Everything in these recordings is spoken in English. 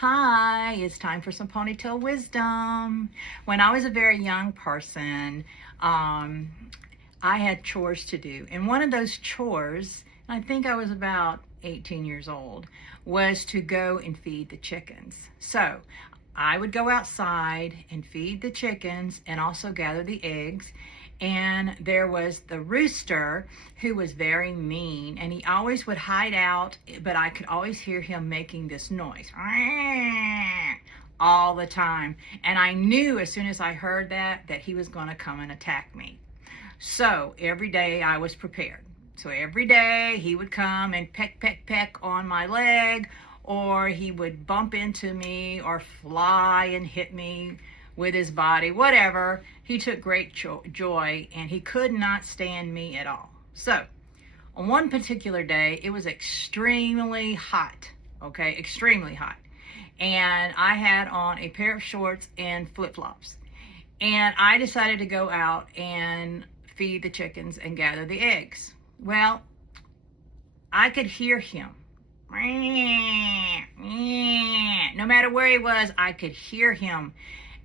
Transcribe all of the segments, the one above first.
Hi, it's time for some ponytail wisdom. When I was a very young person, um, I had chores to do. And one of those chores, I think I was about 18 years old, was to go and feed the chickens. So I would go outside and feed the chickens and also gather the eggs. And there was the rooster who was very mean, and he always would hide out, but I could always hear him making this noise all the time. And I knew as soon as I heard that he was going to come and attack me. So every day I was prepared. So every day he would come and peck on my leg, or he would bump into me or fly and hit me with his body, whatever. He took great joy, and he could not stand me at all. So on one particular day, it was extremely hot, okay, extremely hot. And I had on a pair of shorts and flip-flops. And I decided to go out and feed the chickens and gather the eggs. Well, I could hear him. No matter where he was, I could hear him.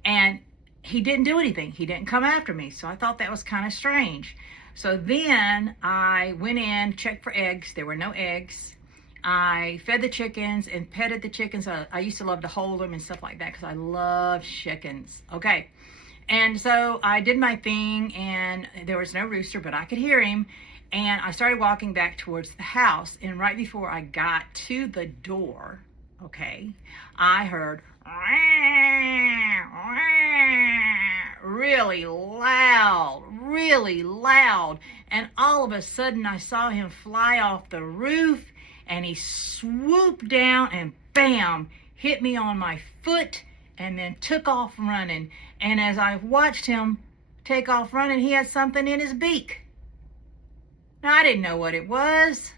And he didn't do anything. He didn't come after me. So I thought that was kind of strange. So then I went in, checked for eggs. There were no eggs. I fed the chickens and petted the chickens. I used to love to hold them and stuff like that because I love chickens. Okay. And so I did my thing, and there was no rooster, but I could hear him. And I started walking back towards the house. And right before I got to the door, okay, I heard really loud. And all of a sudden I saw him fly off the roof, and he swooped down and bam, hit me on my foot, and then took off running. And as I watched him take off running, he had something in his beak. Now, I didn't know what it was,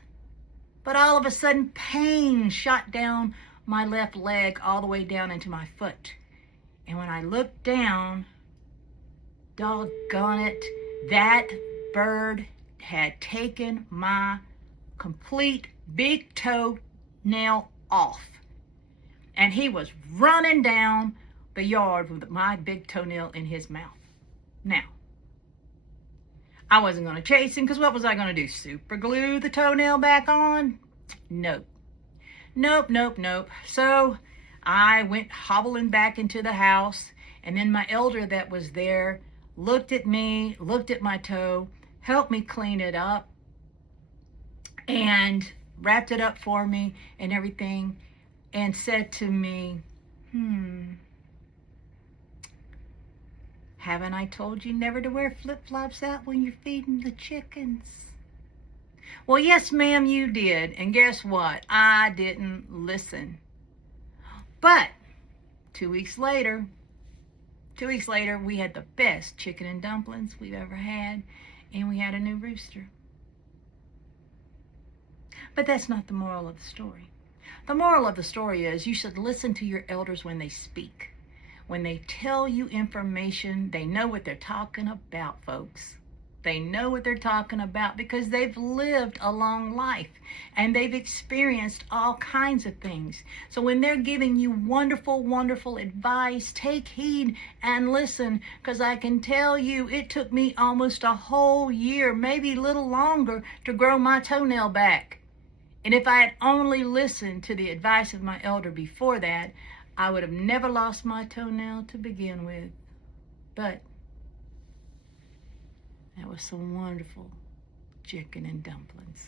but all of a sudden, pain shot down my left leg all the way down into my foot. And when I looked down, doggone it, that bird had taken my complete big toe nail off. And he was running down the yard with my big toenail in his mouth. Now, I wasn't going to chase him, because what was I going to do? Super glue the toenail back on? Nope. So I went hobbling back into the house, and then my elder that was there looked at me, looked at my toe, helped me clean it up, and wrapped it up for me and everything, and said to me, haven't I told you never to wear flip-flops out when you're feeding the chickens? Well, yes, ma'am, you did. And guess what? I didn't listen. But 2 weeks later, we had the best chicken and dumplings we've ever had, and we had a new rooster. But that's not the moral of the story. The moral of the story is you should listen to your elders when they speak. When they tell you information, they know what they're talking about, folks. They know what they're talking about because they've lived a long life and they've experienced all kinds of things. So when they're giving you wonderful, wonderful advice, take heed and listen, because I can tell you it took me almost a whole year, maybe a little longer, to grow my toenail back. And if I had only listened to the advice of my elder before that, I would have never lost my toenail to begin with. But that was some wonderful chicken and dumplings.